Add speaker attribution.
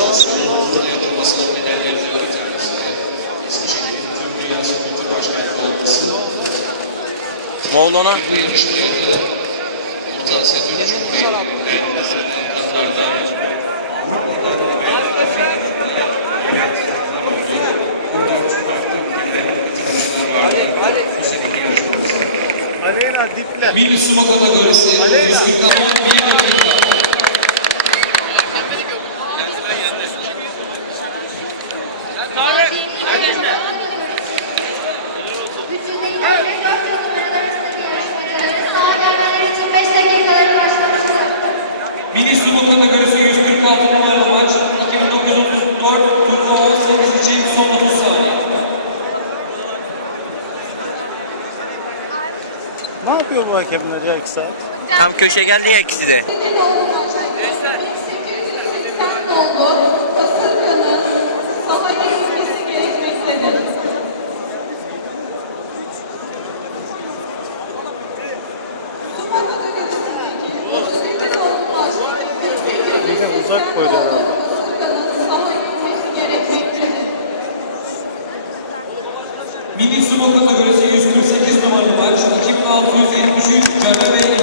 Speaker 1: organizasyonlarında yapılmasının bedellerinden bir tanesi de Eskişehir'in tüm dünya sprinter başkenti olması.
Speaker 2: Moğolana
Speaker 1: Bu yarışmayı da Orta Asya Türk Cumhuriyeti'nde kadınlardan
Speaker 3: Aleyna diple.
Speaker 1: Milli Sumo kategorisi
Speaker 3: Aleyna. Ne yapıyor bu hakemler ya iki saat?
Speaker 2: tam köşe geldi ya ikisi de.
Speaker 4: 1880 oldu. Kasırganın
Speaker 1: Mini sumo kategorisi 148 numaralı maç. 2673 Caner Bey